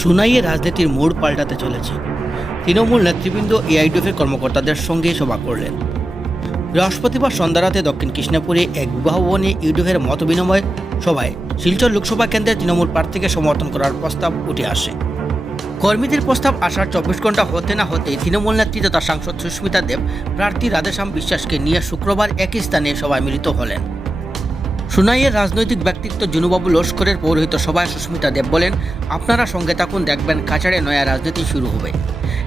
সুনাইয়ে রাজনীতির মোড় পাল্টাতে চলেছে। তৃণমূল নেতৃবৃন্দ এআইডিএফের কর্মকর্তাদের সঙ্গে সভা করলেন। বৃহস্পতিবার সন্ধ্যারাতে দক্ষিণ কৃষ্ণপুরে এক বিবাহ ভবনে ইউডিএফের মতবিনিময় সভায় শিলচর লোকসভা কেন্দ্রে তৃণমূল প্রার্থীকে সমর্থন করার প্রস্তাব উঠে আসে। কর্মীদের প্রস্তাব আসার চব্বিশ ঘণ্টা হতে না হতেই তৃণমূল নেত্রী তথা সাংসদ সুস্মিতা দেব প্রার্থী রাধেশ্যাম বিশ্বাসকে নিয়ে শুক্রবার একই স্থানে সভায় মিলিত হলেন। সুনাইয়ের রাজনৈতিক ব্যক্তিত্ব জুনুবাবু লস্করের পৌরোহিত সভায় সুস্মিতা দেব বলেন, আপনারা সঙ্গে থাকুন, দেখবেন কাছাড়ে নয়া রাজনীতি শুরু হবে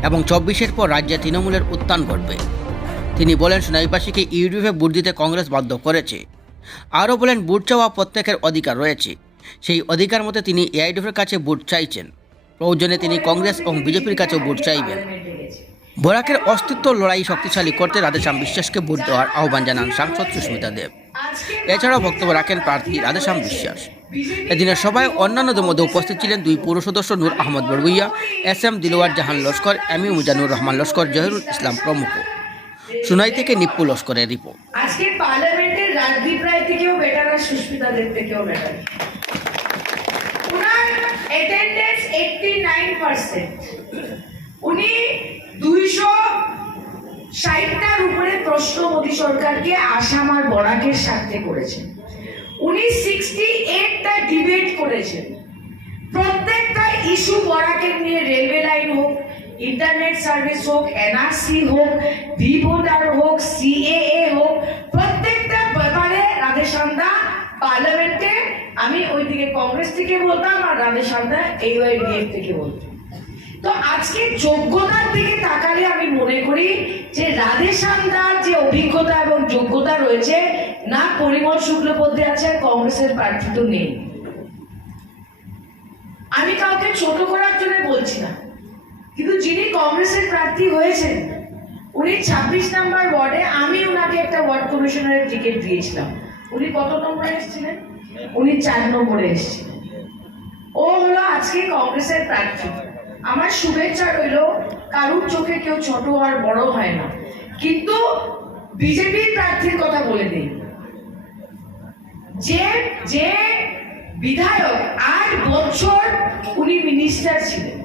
এবং চব্বিশের পর রাজ্যে তৃণমূলের উত্থান ঘটবে। তিনি বলেন, সুনাইবাসীকে ইউডিএফে ভোট দিতে কংগ্রেস বাধ্য করেছে। আরও বলেন, ভোট চাওয়া প্রত্যেকের অধিকার রয়েছে। সেই অধিকার মতে তিনি এআইডিএফের কাছে ভোট চাইছেন। প্রয়োজনে তিনি কংগ্রেস এবং বিজেপির কাছেও ভোট চাইবেন। বরাকের অস্তিত্ব লড়াই শক্তিশালী করতে রাধেশ্যাম বিশ্বাসকে ভোট দেওয়ার আহ্বান জানান সাংসদ সুস্মিতা দেব। এছাড়াও বক্তব্য রাখেন প্রার্থী রাধেশ্যাম বিশ্বাস। এদিনের সভায় অন্যান্যদের মধ্যে উপস্থিত ছিলেন দুই পৌর সদস্য Noor Ahmed Barguiya S M Dilwar Jahan Laskar, M U Rahman Laskar, Zahirul Islam প্রমুখ। সুনাই থেকে নিপ্পু লস্করের রিপোর্ট। আজকে পার্লামেন্টের রাজদীপ রায় থেকেও বেটার আর সুস্মিতা দেব থেকেও বেটার। উনার অ্যাটেন্ডেন্স এইটটি নাইন পার্সেন্ট উনি দুইশো ষাটটার উপরে প্রশ্ন মোদী সরকারকে আসাম আর বরাকের স্বার্থে করেছেন। উনি সিক্সটি এইটটা ডিবেট করেছেন। প্রত্যেকটা ইস্যু বরাকের নিয়ে রেলওয়ে লাইন হোক ইন্টারনেট সার্ভিস হোক এনআরসি হোক ভি ভোটার হোক সিএএ হোক, প্রত্যেকটা ব্যাপারে রাধেশ্যামদা পার্লামেন্টে আমি ওইদিকে কংগ্রেস থেকে বলতাম আর রাধেশ্যামদা এই ওয়াইডিএফ থেকে বলতাম তো আজকে যোগ্যতার দিকে তাকালে আমি মনে করি যে রাধেশ্যামদার যে অভিজ্ঞতা এবং যোগ্যতা রয়েছে, না পরিমল শুক্লপদ্যে আছে আর কংগ্রেসের প্রার্থী তো নেই। আমি কাউকে ছোট করার জন্য বলছি না, কিন্তু যিনি কংগ্রেসের প্রার্থী হয়েছেন, উনি ছাব্বিশ নাম্বার ওয়ার্ডে আমি ওনাকে একটা ওয়ার্ড কমিশনারের টিকিট দিয়েছিলাম। উনি কত নম্বরে এসেছিলেন? উনি চার নম্বরে এসেছিলেন। ও হলো আজকে কংগ্রেসের প্রার্থী। আমার শুভেচ্ছা রইল, কারুর চোখে কেউ ছোট আর বড় হয় না। কিন্তু বিজেপির প্রার্থীর কথা বলে দিই। যে যে বিধায়ক আট বছর উনি মিনিস্টার ছিলেন।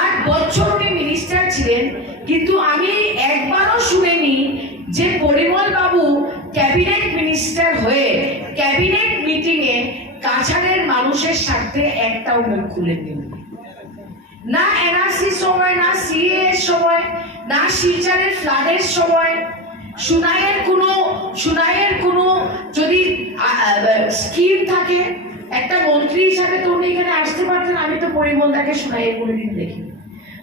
আট বছর উনি মিনিস্টার ছিলেন, কিন্তু আমি একবারও শুনিনি যে পরিমল বাবু ক্যাবিনেট মিনিস্টার হয়ে ক্যাবিনেট মিটিংয়ে কাছাড়ের মানুষের স্বার্থে একটাও মুখ খুলে উনি। না এনআরসি সময়, না সিএ সময়, না শিলচরের ফ্লাডের সময়। সুনাইয়ের কোনো সুনাইয়ের কোনো যদি স্কিম থাকে, একটা মন্ত্রী হিসাবে তো উনি এখানে আসতে পারতেন, আমি তো পরিমলদাকে সুনাইয়ের কোনোদিন দেখি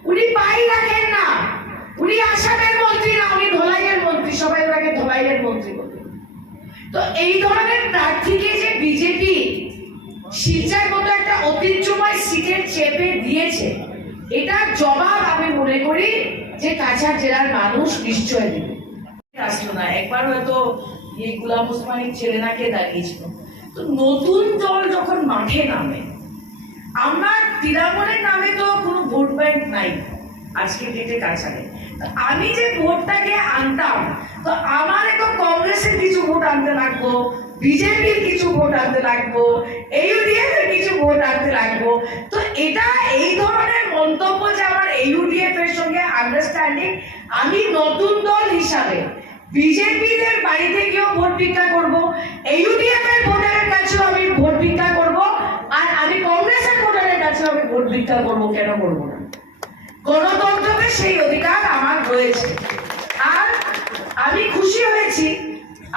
উনি পাই রাখেন না। উনি আসামের মন্ত্রী না, উনি ধোলাইয়ের মন্ত্রী, সবাই ওনাকে ধোলাইয়ের মন্ত্রী বলে। তো এই ধরনের প্রার্থীকে যে বিজেপি শিলচার মতো একটা ঐতিহ্যময় সিটের চেপে দিয়েছে এটার জবাব আমি মনে করি যে কাছাড় জেলার মানুষ নিশ্চয় দেবে আসলো না। একবার হয়তো এই গুলাম ওসমানির ছেলেনাকে দাঁড়িয়েছিল। তো নতুন দল যখন মাঠে নামে, আমরা তৃণমূলের নামে তো কোনো ভোট ব্যাংক নাই আজকে ডেটে কাছাড়ে। আমি যে ভোটটাকে আনতাম, তো আমার তো কংগ্রেসের কিছু ভোট আনতে লাগবো, বিজেপির কিছু ভোট আনতে লাগবো এই কিছু ভোট আনতে লাগবো, তো এটা এই ধরনের মন্তব্য যে আমার ইউডিএফ এর সঙ্গে আন্ডারস্ট্যান্ডিং আমি নতুন দল হিসাবে বিজেপিদের বাড়িতে গিয়েও ভোট ভিক্ষা করব ইউডিএফ এর ভোটারের কাছেও আমি ভোট ভিক্ষা করব, আর আমি কংগ্রেসের ভোটারের কাছেও আমি ভোট ভিক্ষা করব, কেন করব না? গণতন্ত্রতে সেই অধিকার আমার রয়েছে। আর আমি খুশি হয়েছি,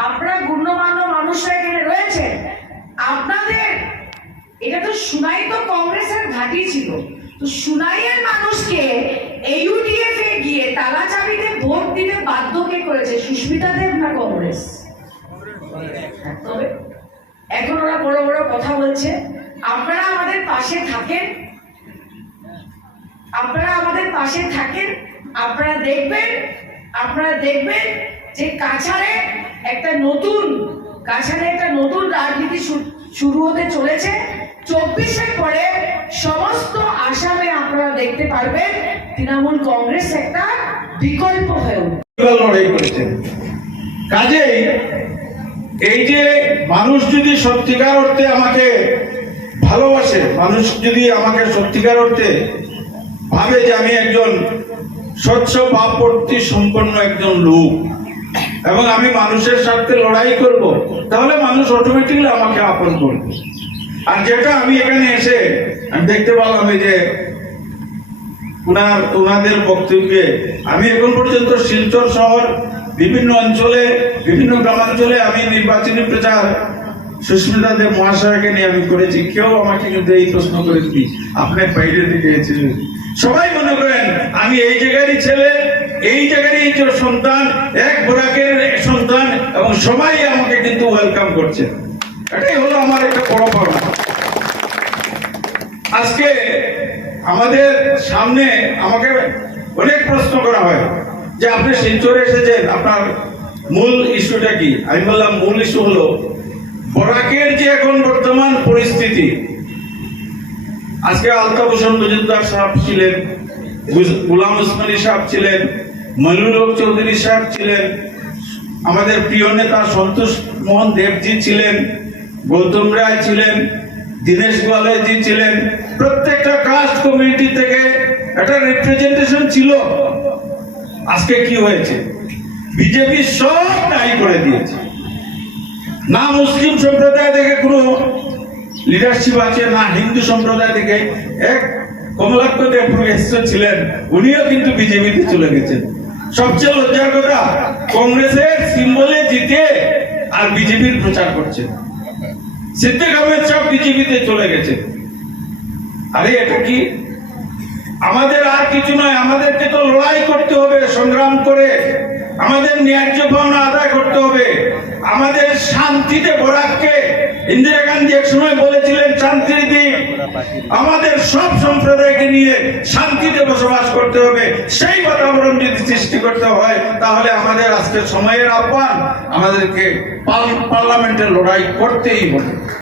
আপনারা গণ্যমান্য মানুষরা এখানে রয়েছে আপনাদের এটা তো সুনাই তো কংগ্রেসের ঘাঁটি ছিল। তো সুনাইয়ের মানুষকে ইউডিএফ এ গিয়ে তালা চাবিতে ভোট দিতে বাধ্য কে করেছে? সুস্মিতা দেব না কংগ্রেস? তবে এখন ওরা বড় বড় কথা বলছে। আপনারা আমাদের পাশে থাকেন। আপনারা আমাদের পাশে থাকেন। আপনারা দেখবেন আপনারা দেখবেন যে কাছারে একটা নতুন কাছারে একটা নতুন রাজনীতি শুরু হতে চলেছে। চব্বিশের পরে সমস্ত আসামে আপনারা দেখতে পারবেন তৃণমূল কংগ্রেস একটা বিকল্প হয়ে লড়াই কাজেই এই যে মানুষ যদি সত্যিকার অর্থে আমাকে ভালোবাসে, মানুষ যদি আমাকে সত্যিকার অর্থে ভাবে যে আমি একজন স্বচ্ছ পাপর্তি সম্পন্ন একজন লোক এবং আমি মানুষের সাথে লড়াই করব, তাহলে মানুষ অটোমেটিকলি আমাকে আপন করবে। আর যেটা আমি এখানে এসে আমি দেখতে পেলাম যে উনার, উনাদের বক্তব্যে, আমি এখন পর্যন্ত শিলচর শহর, বিভিন্ন অঞ্চলে, বিভিন্ন গ্রামাঞ্চলে আমি নির্বাচনী প্রচার সুস্মিতা দেব মহাশয়কে নিয়ে আমি করেছি। কেউ আমাকে কিন্তু এই প্রশ্ন করেনি আপনার বাইরে দিকে এসেছিলেন সবাই মনে করেন, আমি এই জায়গারই ছেলে, এই জায়গারই সন্তান, এক বোরাকের সন্তান, এবং সবাই আমাকে কিন্তু ওয়েলকাম করছে। এটাই হলো আমার একটা বড় পাওনা আজকে আমাদের সামনে আমাকে অনেক প্রশ্ন করা হয় যে আপনি শিলচরে এসেছেন, আপনার মূল ইস্যুটা কি? আমি বললাম, মূল ইস্যু হলো বরাকের যে এখন বর্তমান পরিস্থিতি। আজকে আলতাভূষণ মজুমদার সাহেব ছিলেন গুলাম উসমানী সাহেব ছিলেন, মনিরুল হক চৌধুরী সাহেব ছিলেন, আমাদের প্রিয় নেতা সন্তোষ মোহন দেবজি ছিলেন গৌতম রায় ছিলেন, দীনেশ গোয়ালজি ছিলেন। প্রত্যেকটা কাস্ট কমিউনিটি থেকে একটা রিপ্রেজেন্টেশন ছিল। আজকে কি হয়েছে? বিজেপি সব দায়ী করে দিয়েছে। না মুসলিম সম্প্রদায় থেকে কোনো লিডারশিপ আছে, না হিন্দু সম্প্রদায় থেকে। এক কমলাক্ষ দেব ছিলেন, উনিও কিন্তু বিজেপিতে চলে গেছেন। সবচেয়ে লজ্জার কথা, কংগ্রেসের সিম্বলে জিতে আর বিজেপির প্রচার করছেন সিদ্দিক আহমেদ সাহেব বিজেপিতে চলে গেছে। আরে এটা কি? আমাদের আর কিছু নয়, আমাদেরকে তো লড়াই করতে হবে, সংগ্রাম করে। আমাদের ন্যায্য আদায় করতে হবে। আমাদের শান্তিতে বরাককে ইন্দিরা গান্ধী এক সময় বলেছিলেন, শান্তির আমাদের সব সম্প্রদায়কে নিয়ে শান্তিতে বসবাস করতে হবে, সেই বাতাবরণ যদি সৃষ্টি করতে হয়, তাহলে আমাদের আজকে সময়ের আহ্বান আমাদেরকে পার্লামেন্টের লড়াই করতেই হবে।